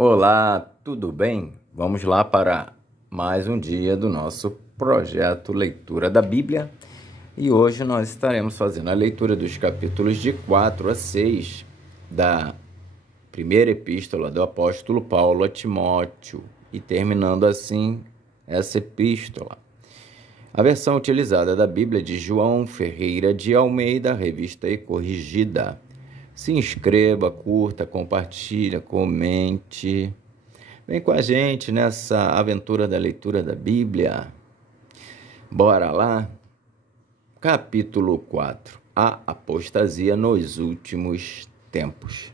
Olá, tudo bem? Vamos lá para mais um dia do nosso projeto Leitura da Bíblia. E hoje nós estaremos fazendo a leitura dos capítulos de 4 a 6 da primeira epístola do apóstolo Paulo a Timóteo e terminando assim essa epístola. A versão utilizada da Bíblia de João Ferreira de Almeida, revista e corrigida. Se inscreva, curta, compartilha, comente. Vem com a gente nessa aventura da leitura da Bíblia. Bora lá? Capítulo 4. A apostasia nos últimos tempos.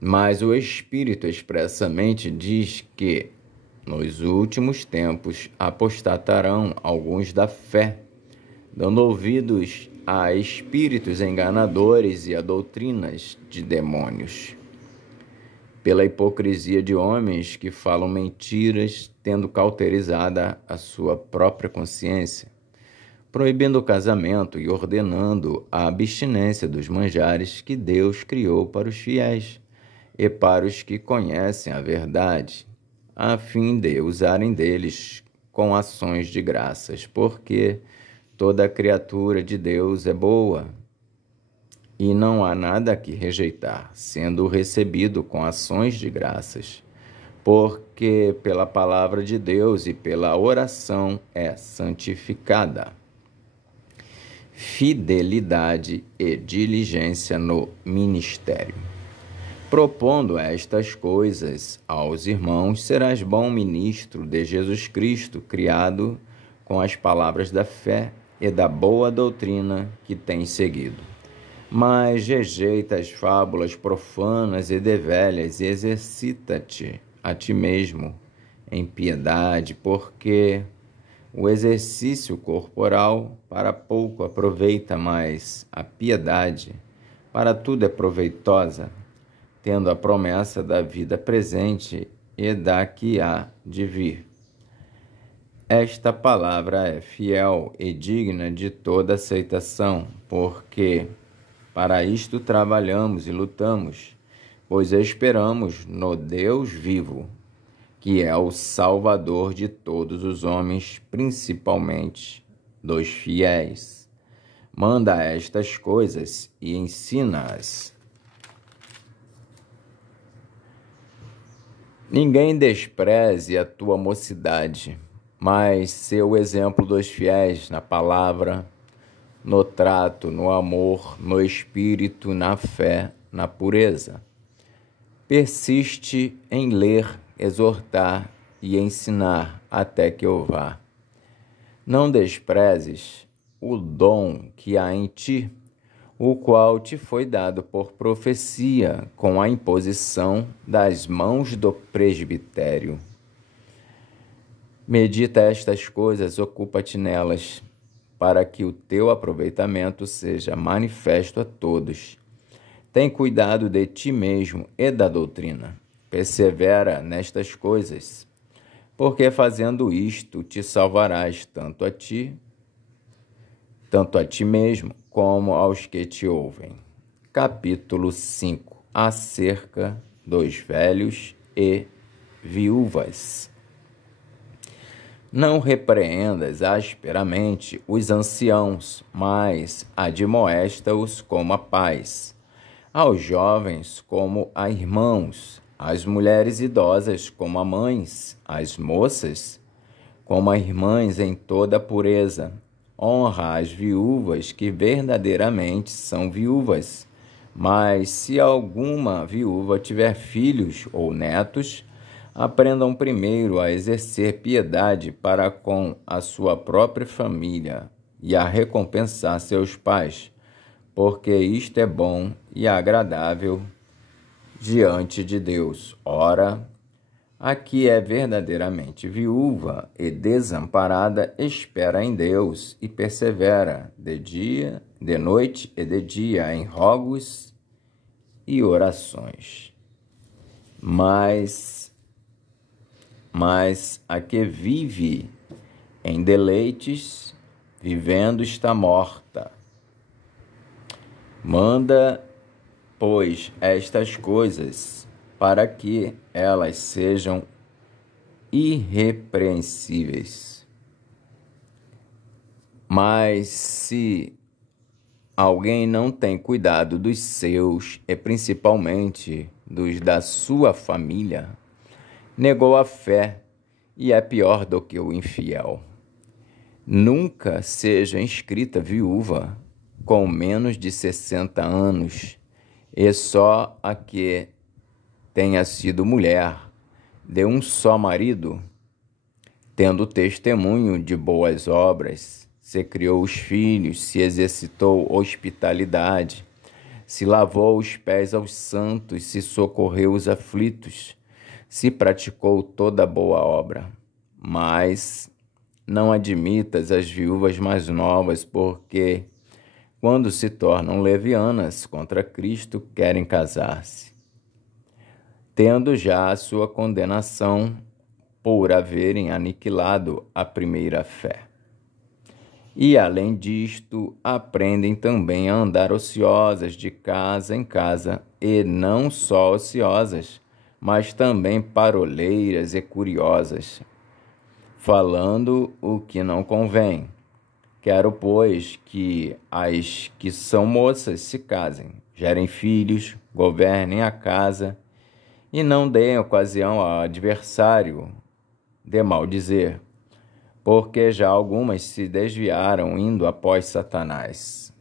Mas o Espírito expressamente diz que nos últimos tempos apostatarão alguns da fé, dando ouvidos a espíritos enganadores e a doutrinas de demônios. Pela hipocrisia de homens que falam mentiras, tendo cauterizada a sua própria consciência, proibindo o casamento e ordenando a abstinência dos manjares que Deus criou para os fiéis e para os que conhecem a verdade, a fim de usarem deles com ações de graças, porque toda criatura de Deus é boa, e não há nada que rejeitar, sendo recebido com ações de graças, porque pela palavra de Deus e pela oração é santificada. Fidelidade e diligência no ministério. Propondo estas coisas aos irmãos, serás bom ministro de Jesus Cristo, criado com as palavras da fé e da boa doutrina que tens seguido. Mas rejeita as fábulas profanas e develhas e exercita-te a ti mesmo em piedade, porque o exercício corporal para pouco aproveita, mas a piedade para tudo é proveitosa, tendo a promessa da vida presente e da que há de vir. Esta palavra é fiel e digna de toda aceitação, porque para isto trabalhamos e lutamos, pois esperamos no Deus vivo, que é o Salvador de todos os homens, principalmente dos fiéis. Manda estas coisas e ensina-as. Ninguém despreze a tua mocidade, mas seu exemplo dos fiéis na palavra, no trato, no amor, no espírito, na fé, na pureza. Persiste em ler, exortar e ensinar até que eu vá. Não desprezes o dom que há em ti, o qual te foi dado por profecia com a imposição das mãos do presbitério. Medita estas coisas, ocupa-te nelas, para que o teu aproveitamento seja manifesto a todos. Tem cuidado de ti mesmo e da doutrina. Persevera nestas coisas, porque fazendo isto te salvarás tanto a ti mesmo, como aos que te ouvem. Capítulo 5. Acerca dos velhos e viúvas. Não repreendas asperamente os anciãos, mas admoesta-os como a pais, aos jovens como a irmãos, às mulheres idosas como a mães, às moças como a irmãs em toda a pureza. Honra as viúvas que verdadeiramente são viúvas, mas se alguma viúva tiver filhos ou netos, aprendam primeiro a exercer piedade para com a sua própria família e a recompensar seus pais, porque isto é bom e agradável diante de Deus. Ora, a que é verdadeiramente viúva e desamparada espera em Deus e persevera de dia, de noite e de dia em rogos e orações. Mas a que vive em deleites, vivendo está morta. Manda, pois, estas coisas, para que elas sejam irrepreensíveis. Mas se alguém não tem cuidado dos seus, e principalmente dos da sua família, negou a fé e é pior do que o infiel. Nunca seja inscrita viúva com menos de 60 anos, e só a que tenha sido mulher de um só marido, tendo testemunho de boas obras, se criou os filhos, se exercitou hospitalidade, se lavou os pés aos santos, se socorreu os aflitos, se praticou toda boa obra. Mas não admitas as viúvas mais novas, porque, quando se tornam levianas contra Cristo, querem casar-se, tendo já a sua condenação por haverem aniquilado a primeira fé. E, além disto, aprendem também a andar ociosas de casa em casa, e não só ociosas, mas também paroleiras e curiosas, falando o que não convém. Quero, pois, que as que são moças se casem, gerem filhos, governem a casa, e não deem ocasião ao adversário de maldizer, porque já algumas se desviaram indo após Satanás.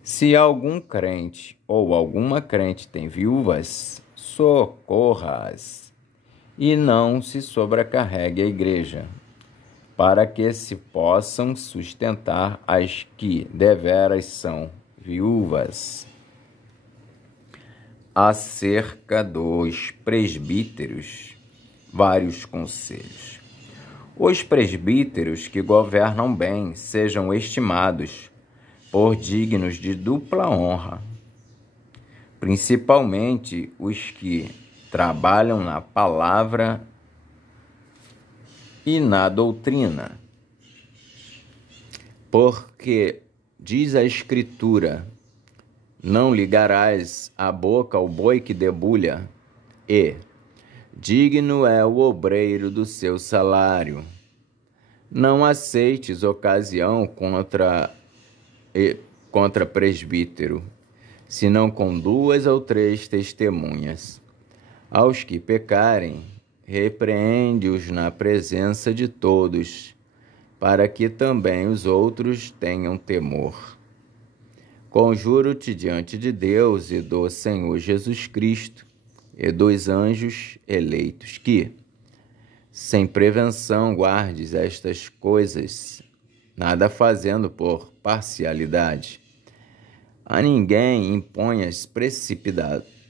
Se algum crente ou alguma crente tem viúvas, socorra-as, e não se sobrecarregue a igreja, para que se possam sustentar as que deveras são viúvas. Acerca dos presbíteros, vários conselhos. Os presbíteros que governam bem sejam estimados por dignos de dupla honra, principalmente os que trabalham na palavra e na doutrina. Porque, diz a Escritura, não ligarás a boca ao boi que debulha, e digno é o obreiro do seu salário. Não aceites ocasião contra presbítero, senão com 2 ou 3 testemunhas. Aos que pecarem, repreende-os na presença de todos, para que também os outros tenham temor. Conjuro-te diante de Deus e do Senhor Jesus Cristo e dos anjos eleitos que, sem prevenção, guardes estas coisas, nada fazendo por parcialidade. A ninguém imponhas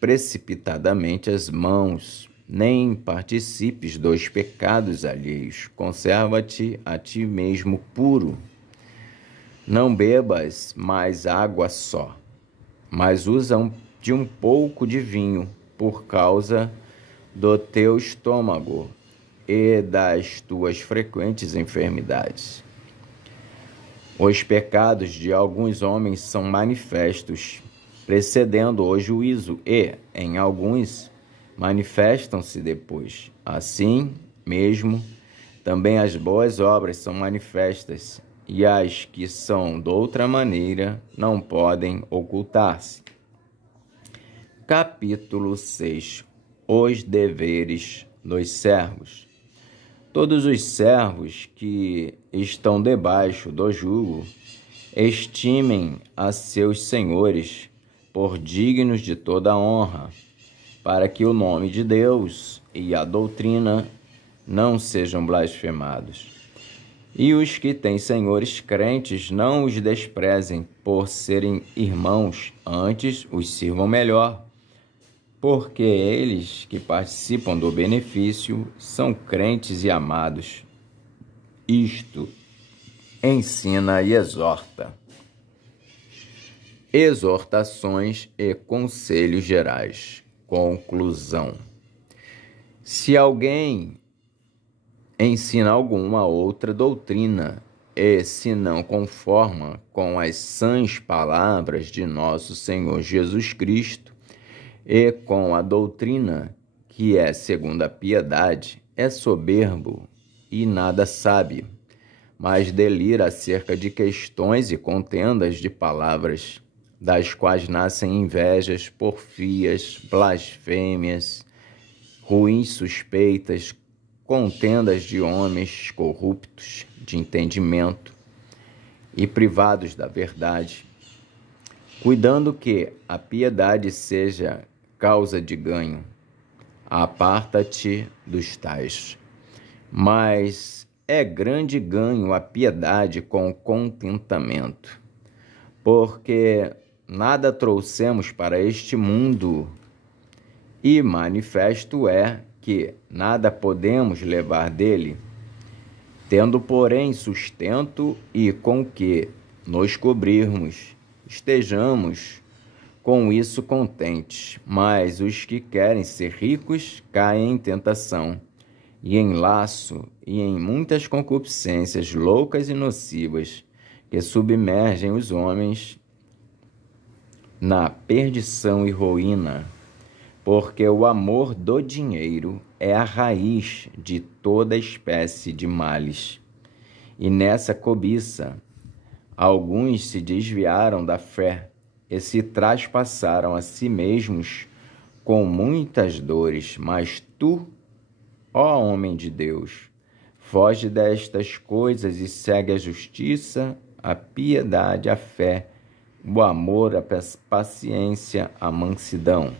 precipitadamente as mãos, nem participes dos pecados alheios. Conserva-te a ti mesmo puro. Não bebas mais água só, mas usa de um pouco de vinho, por causa do teu estômago e das tuas frequentes enfermidades. Os pecados de alguns homens são manifestos, precedendo o juízo, e, em alguns, manifestam-se depois. Assim mesmo, também as boas obras são manifestas, e as que são de outra maneira não podem ocultar-se. Capítulo 6. Os deveres dos servos. Todos os servos que estão debaixo do jugo estimem a seus senhores por dignos de toda honra, para que o nome de Deus e a doutrina não sejam blasfemados. E os que têm senhores crentes não os desprezem por serem irmãos, antes os sirvam melhor, porque eles que participam do benefício são crentes e amados. Isto ensina e exorta. Exortações e conselhos gerais. Conclusão. Se alguém ensina alguma outra doutrina e se não conforma com as sãs palavras de nosso Senhor Jesus Cristo e com a doutrina, que é segundo a piedade, é soberbo e nada sabe, mas delira acerca de questões e contendas de palavras, das quais nascem invejas, porfias, blasfêmias, ruins suspeitas, contendas de homens corruptos de entendimento e privados da verdade, cuidando que a piedade seja causa de ganho. Aparta-te dos tais. Mas é grande ganho a piedade com contentamento, porque nada trouxemos para este mundo, e manifesto é que nada podemos levar dele, tendo, porém, sustento e com que nos cobrirmos, estejamos com isso contentes. Mas os que querem ser ricos caem em tentação, e em laço, e em muitas concupiscências loucas e nocivas, que submergem os homens na perdição e ruína. Porque o amor do dinheiro é a raiz de toda espécie de males. E nessa cobiça, alguns se desviaram da fé e se traspassaram a si mesmos com muitas dores. Mas tu, ó homem de Deus, foge destas coisas e segue a justiça, a piedade, a fé, o amor, a paciência, a mansidão.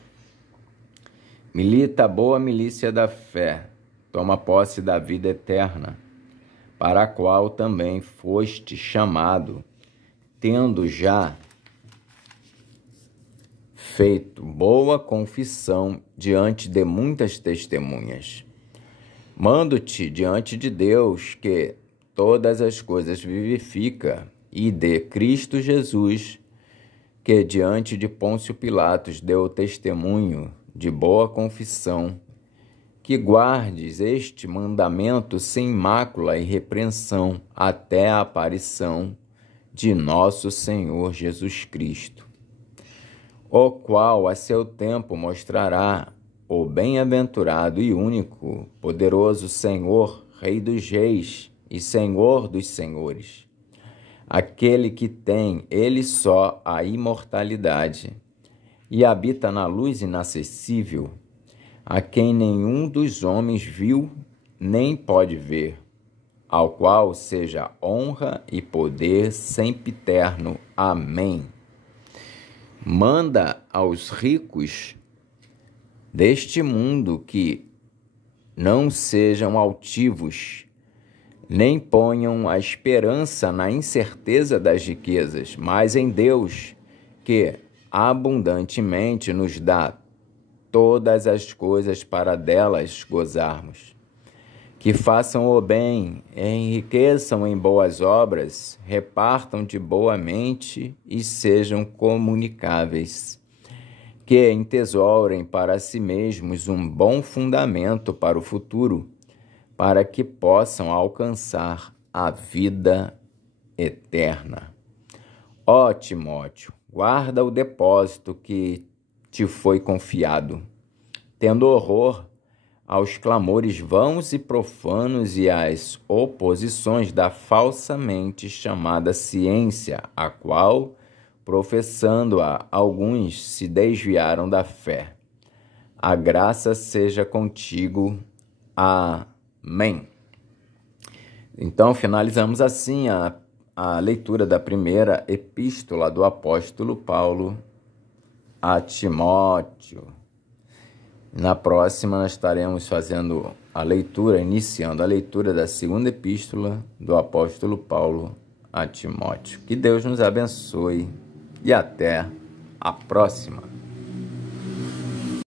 Milita a boa milícia da fé, toma posse da vida eterna, para a qual também foste chamado, tendo já feito boa confissão diante de muitas testemunhas. Mando-te diante de Deus, que todas as coisas vivifica, e de Cristo Jesus, que diante de Pôncio Pilatos deu testemunho de boa confissão, que guardes este mandamento sem mácula e repreensão até a aparição de nosso Senhor Jesus Cristo, o qual a seu tempo mostrará o bem-aventurado e único, poderoso Senhor, Rei dos reis e Senhor dos senhores, aquele que tem ele só a imortalidade e habita na luz inacessível, a quem nenhum dos homens viu nem pode ver, ao qual seja honra e poder sempiterno. Amém. Manda aos ricos deste mundo que não sejam altivos, nem ponham a esperança na incerteza das riquezas, mas em Deus, que abundantemente nos dá todas as coisas para delas gozarmos. Que façam o bem, enriqueçam em boas obras, repartam de boa mente e sejam comunicáveis. Que entesourem para si mesmos um bom fundamento para o futuro, para que possam alcançar a vida eterna. Ó Timóteo, guarda o depósito que te foi confiado, tendo horror aos clamores vãos e profanos e às oposições da falsamente chamada ciência, a qual, professando-a, alguns se desviaram da fé. A graça seja contigo. Amém. Então, finalizamos assim a leitura da primeira epístola do apóstolo Paulo a Timóteo. Na próxima, nós estaremos iniciando a leitura da segunda epístola do apóstolo Paulo a Timóteo. Que Deus nos abençoe e até a próxima.